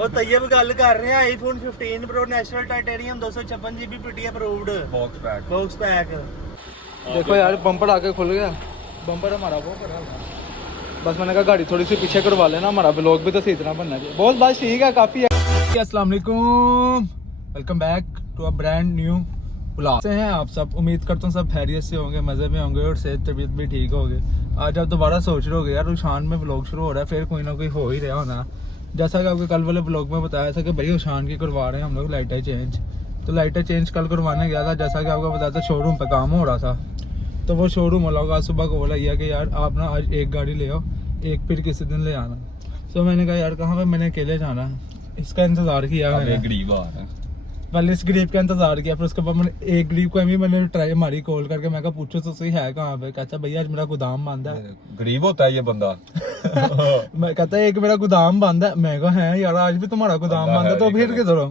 ਉਹ ਤੈਯਬ ਗੱਲ ਕਰ ਰਹੇ ਆ iPhone 15 Pro national titanium 256 GB PTI approved box pack. देखो यार बम्पर आके खुल गया, बम्पर हमारा वो करा। बस मैंने कहा गाड़ी थोड़ी सी पीछे करवा लेना, हमारा ब्लॉग भी तो सही तरह बनना चाहिए। बहुत बस ठीक है, काफ़ी है। अस्सलाम वालेकुम, welcome back to a brand new blog. से हैं आप सब, उम्मीद करता हूँ सब खैरियत से होंगे, मज़े में होंगे और सेहत तबीयत भी ठीक होगी। आज आप दोबारा सोच रहे होगे यार उशान में ब्लॉग शुरू हो रहा है, फिर कोई ना कोई हो ही रहा होना। जैसा कि आपको कल वाले ब्लॉग में बताया था कि भाई उशान की करवा रहे हैं हम लोग लाइटें चेंज। तो लाइटें चेंज कल करवाने गया था, जैसा कि आपको बताया था शोरूम पे काम हो रहा था। तो वो शोरूम वाला होगा सुबह को बोला यह कि यार आप ना आज एक गाड़ी ले आओ, एक फिर किसी दिन ले आना। तो मैंने कहा यार कहाँ पे, मैंने अकेले जाना है। इसका इंतज़ार किया मैंने, गरीब आ रहा है। पहले इस गरीब का इंतजार किया, फिर उसके बाद मैंने एक गरीब को मैंने ट्राई मारी कॉल करके। मैं कहा पूछो तो सही है कहाँ पे। कहता भैया आज मेरा गोदाम बंद है। गरीब होता है ये बंदा। मैं कहता है एक मेरा गोदाम बंद है। मैं कहा है यार आज भी तुम्हारा गोदाम बंद है, तो फिर किधर हो।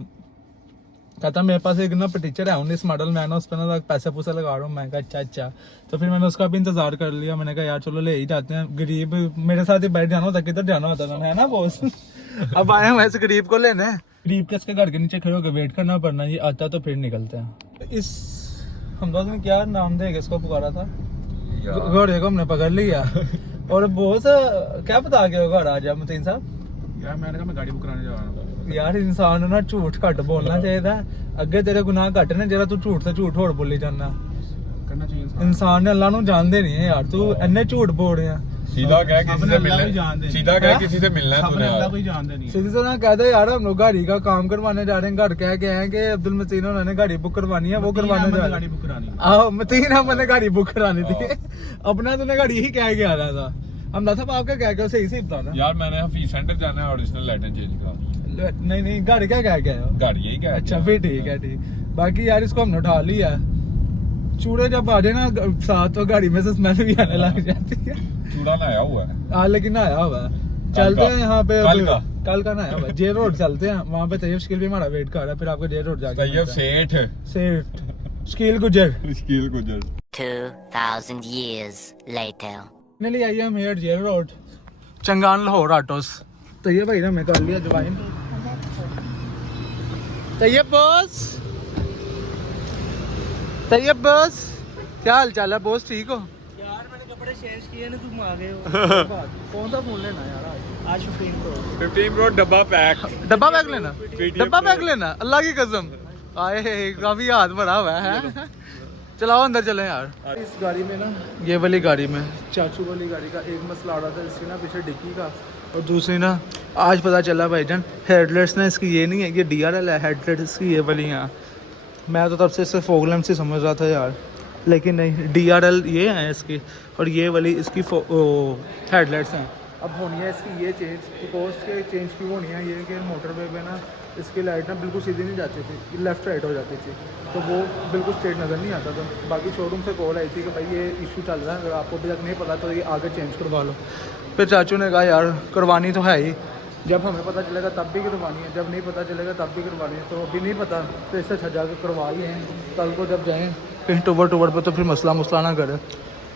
कहता मेरे पास एक ना टीचर है 19 मॉडल, मैं ना उस पर ना पैसे पूसे लगा रहा हूँ। मैं कहा अच्छा। तो फिर मैंने उसका भी इंतजार कर लिया। मैंने कहा यार चलो ले ही जाते हैं, गरीब मेरे साथ ही बैठ जाना होता, किधर जाना होता है ना बॉस। अब आए हम ऐसे गरीब को लेने, गरीब के इसके घर के नीचे खड़े होकर वेट करना पड़ना, ये आता तो फिर निकलते हैं। इस हमदाद ने क्या नाम देगा इसको पुकारा था, घोड़े को हमने पकड़ लिया। और बहुत क्या बता के घर आ जाए मतीन साहब। यार मैंने कहा मैं गाड़ी बुक कराने जा रहा हूँ। यार इंसान ना झूठ घट बोलना चाहिए। अगे तेरे गुनाह घट ने, जरा तू झूठ से झूठ होर बोली जाना। करना चाहिए इंसान ने अल्लाह नू जानदे नहीं है यार, तू इन्ने झूठ बोल रहे हैं। सीधा कह किसी से मिलना, सीधा कह किसी से मिलना है तूने। अल्लाह कोई जानते नहीं। सीधी से ना कहते यार हम लोग गाड़ी का काम करवाने जा रहे हैं, घर कह के हैं कि अब्दुल मतीन उन्होंने गाड़ी बुक करवानी है, वो करवाने जा रहे हैं। गाड़ी बुक करानी। आओ मतीन हमने गाड़ी बुक करानी थी। अपना तूने गाड़ी ही कह के आ रहा था। हम साहब आपका क्या क्या सही से बताना यार मैंने हफीज सेंटर जाना है, ओरिजिनल लाइटें चेंज करानी। नहीं गाड़ी क्या कह गया गाड़ी यही क्या। अच्छा फिर ठीक है ठीक। बाकी यार इसको हमने उठा लिया। चूड़े जब आ जाए ना साथ, तो गाड़ी में से स्मेल भी आने लग जाती है। चूड़ा नया हुआ है। हाँ लेकिन आया हुआ है। चलते हैं यहाँ पे, कल का नया हुआ जे रोड चलते हैं, वहाँ पे तैयब शकील भी हमारा वेट कर रहा है। फिर आपको जे रोड जाके तैयब सेठ शकील गुजर 2000 years later finally I am here J road Changan Lahore autos. Tayyab भाई ने मैं कर लिया join. Tayyab boss, Tayyab boss क्या हाल चाल है बॉस, ठीक हो? यार मैंने कपड़े चेंज किए ना, तुम आ गए हो। कौन सा फोन लेना यार आज 15 Pro डब्बा पैक। डब्बा बैग लेना, डब्बा बैग लेना, अल्लाह की कसम। आए काफी हाथ भरा हुआ है। चलाओ अंदर चले यार। इस गाड़ी में ना, ये वाली गाड़ी में, चाचू वाली गाड़ी का एक मसला आ रहा था इसकी ना पीछे डिक्की का, और दूसरी ना आज पता चला भाईजान हेडलाइट्स ना इसकी ये नहीं है, ये DRL है, हेडलाइट इसकी ये वाली हैं। मैं तो तब से इससे फॉग लैम्प से समझ रहा था यार, लेकिन नहीं DRL ये हैं इसकी, और ये वाली इसकी हेडलाइट्स हैं। अब होनी है इसकी ये चेंज, बिकॉज के चेंज क्यों होनी है ये कि मोटरवे पे ना इसकी लाइट ना बिल्कुल सीधी नहीं जाती थी, लेफ्ट राइट हो जाती थी, तो वो बिल्कुल स्ट्रेट नज़र नहीं आता था। बाकी शोरूम से कॉल आई थी कि भाई ये इशू चल रहा है, अगर आपको अभी तक नहीं पता तो ये आगे चेंज करवा लो। फिर चाचू ने कहा यार करवानी तो है ही, जब हमें पता चलेगा तब भी करवानी है, जब नहीं पता चलेगा तब भी करवानी है। तो अभी नहीं पता तो इससे अच्छा जाकर करवा ही हैं, कल को जब जाएँ कहीं टूबर पर तो फिर मसला ना करे।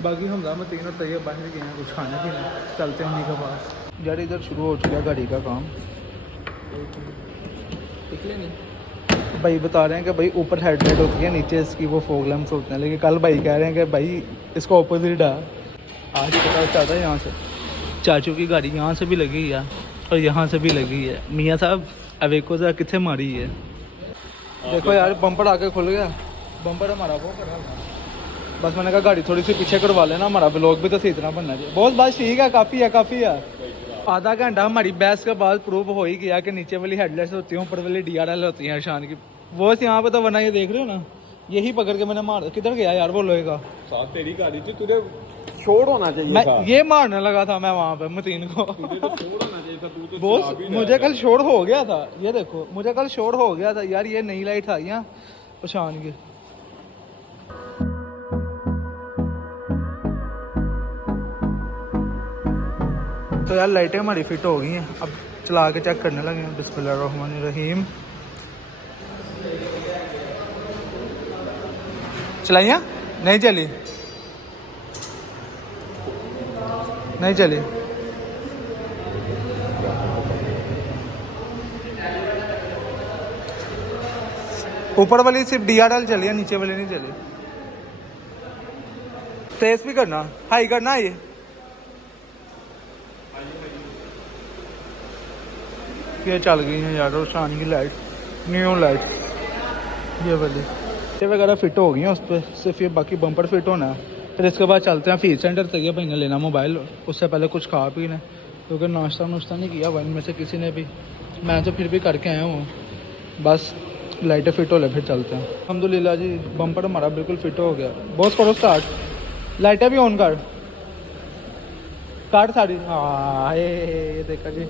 बाकी हम मतीन और तैयब बाहर गए हैं कुछ खाने पीने, चलते हैं उन्हीं के पास। यार इधर शुरू हो चुका है गाड़ी का काम, निकले नहीं। भाई बता रहे हैं कि भाई ऊपर हेडलाइट होती है, नीचे इसकी वो फॉग लैम्प्स होते हैं, लेकिन कल भाई कह रहे हैं कि भाई इसका ऑपोजिट है। आज पता चलता है यहाँ से चाचू की गाड़ी यहाँ से भी लगी है और यहाँ से भी लगी है। मियाँ साहब अब एक को जरा कितने मारी है। देखो यार बम्पर आके खुल गया, बम्पर हमारा वो कर रहा है। बस मैंने कहा गाड़ी थोड़ी सी पीछे करवा लेना, हमारा ब्लॉग भी तो सही तरह बनना चाहिए। बहुत बात ठीक है, काफ़ी है। आधा घंटा हमारी बहस के बाद प्रूव हो ही गया कि नीचे वाली हेडलाइट्स होती हैं, ऊपर वाली DRL होती हैं शान की। वो यहाँ पे तो वरना ये देख रहे हो ना, यही पकड़ के मैंने मार, किधर गया यार वो लोहे का। साथ तेरी गाड़ी थी, तुझे शोर होना चाहिए मैं था। ये मारने लगा था मैं वहाँ पे मतीन को। तुझे तो शोर होना चाहिए था, तू तो बॉस मुझे कल शोर हो गया था, ये देखो मुझे कल शोर हो गया था यार। ये नई लाइट आई है शान की। तो यार लाइटें हमारी फिट हो गई हैं, अब चला के चेक करने लगे हैं। बिस्मिल्लाहिर्रहमानिर्रहीम। चलाइए, नहीं चली, नहीं चली। ऊपर वाली सिर्फ DRL चली है, नीचे वाली नहीं चली। तेज भी करना, हाई करना है ये। ये चल गई है यार रोशानी की लाइट, न्यू लाइट ये वाली। ये वगैरह फिट हो गई हैं उस पर, सिर्फ ये बाकी बम्पर फिट होना है। फिर इसके बाद चलते हैं फीड सेंटर तक। ये भाई ने लेना मोबाइल, उससे पहले कुछ खा पी लें, क्योंकि नाश्ता नुश्ता नहीं किया वन में से किसी ने भी। मैं तो फिर भी करके आया हूँ, बस लाइटें फिट हो ले फिर चलते हैं। अल्हम्दुलिल्लाह जी बम्पर हमारा बिल्कुल फिट हो गया। बॉस करो स्टार्ट, लाइटें भी ऑन कर सारी। हाँ ये देखा जी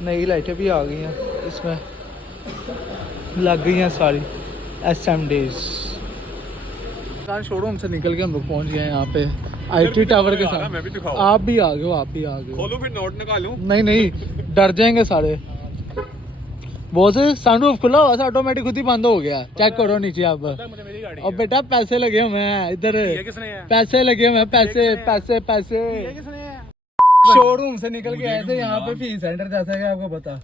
नई लाइटें भी आ गई हैं इसमें, लग गई हैं सारी SM डेज। शोरूम से निकल के हम लोग पहुंच गए हैं यहाँ पे IT टावर के साथ। मैं भी दिखाऊं। आप भी आ गए हो, आप भी आ गए हो। खोलो फिर नोट निकालूं। नहीं डर जाएंगे सारे। वो से सनरूफ खुला हुआ था, ऑटोमेटिक खुद ही बंद हो गया। चेक करो नीचे आप। और बेटा पैसे लगे हुए हैं इधर, पैसे लगे हुए हैं, पैसे। शोरूम से निकल के आए थे यहाँ पे फी सेंटर, जैसा कि आपको पता।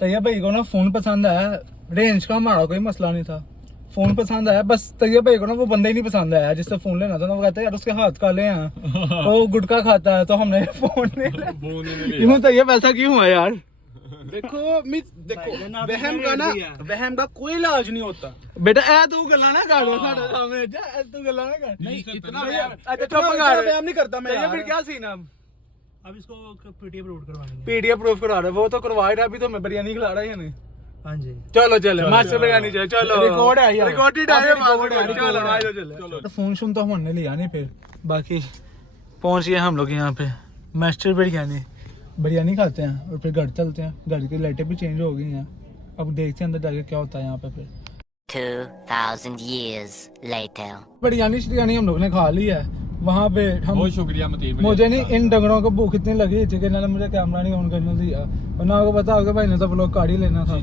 तैयब भाई को ना फोन पसंद आया, रेंज का हमारा कोई मसला नहीं था, फोन पसंद आया। बस तैयब भाई को ना वो बंदा ही नहीं पसंद आया जिससे फोन लेना था ना। वो कहते हैं यार उसके हाथ काले हैं, वो गुटखा खाता है, तो हमने फोन ले लिया। क्यों तैयब ऐसा क्यों हुआ यार? देखो वहम का कोई इलाज नहीं होता बेटा। ए तू गल्ला ना कर साडे सामने, तू गल्ला ना कर। नहीं इतना अच्छा चुप कर, वहम नहीं करता मैं। फिर क्या सीन है? अब इसको PTF प्रूव करवाएंगे। PDF प्रूफ करा रहा है, वो तो करवा ही रहा। अभी तो मैं बिरयानी खिला रहा है या नहीं? हाँ जी चलो चले मास्टर बिरयानी चाहिए। चलो रिकॉर्ड है यार, रिकॉर्डेड है। रिकॉर्ड है। चलो फोन शुन तो हमने लिया नहीं। फिर बाकी पहुंच गए हम लोग यहाँ पे मास्टर बिरयानी खाते हैं और फिर घर चलते हैं। घर की लाइटें भी चेंज हो गई हैं, अब देखते हैं अंदर जाके क्या होता है यहाँ पे। फिर 2,000 years later. बिरयानी हम लोग ने खा ली है वहाँ पे। हम बहुत शुक्रिया मतीन भाई। मुझे नहीं, इन डंगरों को भूख इतनी लगी थी कि इन्होंने मुझे कैमरा नहीं ऑन करने दिया, वरना आपको पता होगा भाई ने तो व्लॉग काट ही लेना था।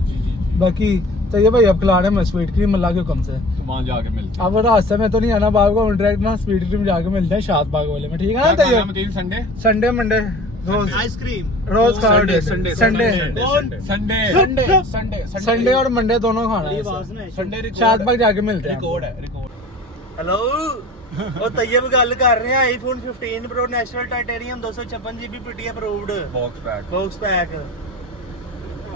बाकी तो ये भाई अब खिला रहे हैं स्वीट क्रीम, अल्लाह के हुक्म से। वहाँ जाके मिलते हैं। अब रास्ते में तो नहीं आना बाग को, डायरेक्ट ना स्वीट क्रीम जाके मिलते हैं शाद बाग वाले में, ठीक है ना? क्या खाना तो है मतीन? संडे मंडे रोज आइसक्रीम, रोज संडे संडे और मंडे दोनों खाना है। संडे शाद बाग जाके मिलते हैं। हेलो ਉਹ ਤੈयਬ ਗੱਲ ਕਰ ਰਹੇ ਆ iPhone 15 Pro national titanium 256 GB PTF approved box pack.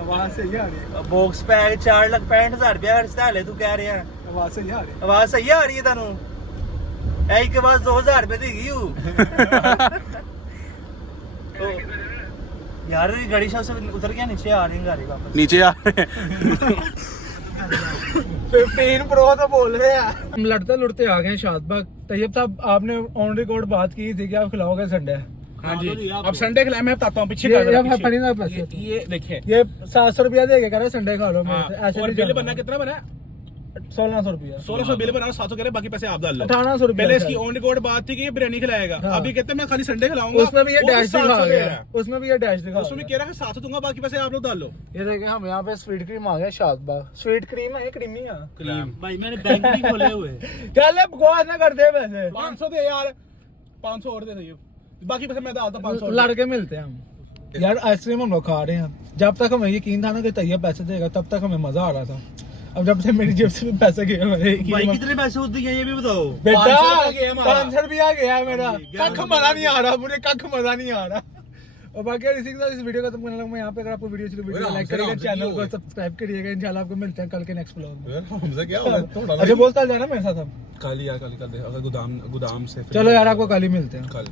आवाज सही आ रही है, बॉक्स पैक 4,65,000 रुपया खर्चता है तू कह रहा है। आवाज सही आ रही है। आवाज सही आ रही है तेनू? ऐ के बाद 2,000 रुपए दी गई यार। गाड़ी से उतर गया, नीचे आ रही है गाड़ी वापस। नीचे आ 15 Pro तो बोल रहे हैं। हम लड़ते लुड़ते आ गए शादबाग। तैयब साहब आपने ऑन रिकॉर्ड बात की थी कि आप खिलाओगे संडे। हाँ जी, अब संडे खिलाए। मैं बताता हूँ पीछे ये देखिए, ये 700 रुपया दे के कह रहे संडे खा लो। ऐसे और नहीं बिल चलता। बना कितना बना? 1600 रुपया। 1600 बिल बना, 700 कह रहे, बाकी पैसे आप डाल लो। 1800 रुपया। पहले इसकी ऑन रिकॉर्ड बात थी कि ये बिरयानी खिलाएगा, हाँ। अभी कहते हैं मैं खाली संडे खिलाऊंगा। उसमें भी ये वो डैश दिखा 700 दे गया, रहा है। उसमें भी ये डैश दिखा उसमें भी कह रहा है 700 दूंगा, बाकी पैसे आप लोग डाल लो। ये देखें हम यहाँ पे स्वीट क्रीम आ गया शादबाग। स्वीट क्रीम है, ये क्रीमी है। क्रीम भाई मैंने बैंक नहीं खोले हुए। चल बकवास ना कर दे वैसे। 500 दे यार, 500 और दे दे, बाकी पैसे मैं डालता 500। लड़के मिलते हैं हम यार। आइसक्रीम हम लोग खा रहे हैं। जब तक हमें यकीन था ना कि तैयब पैसे देगा, तब तक हमें मजा आ रहा था। अब जब से मेरी जेब से भी पैसे गए मेरे, भाई कितने पैसे होते हैं ये भी बताओ। बेटा 500 गया हमारा। 500 रुपया गया है मेरा। कख मजा नहीं आ रहा मुझे, कख मजा नहीं आ रहा। और बाकी यार इसी के साथ इस वीडियो खत्म करने लगा मैं यहाँ पे। अगर आपको वीडियो अच्छी वीडियो लाइक करिएगा, चैनल को सब्सक्राइब करिएगा। इंशाल्लाह आपको मिलते हैं कल के नेक्स्ट व्लॉग में। हमसे क्या होगा? अच्छा बोल कल जाना मेरे साथ हम। कल यार, कल अगर गोदाम से चलो यार आपको कल ही मिलते हैं। कल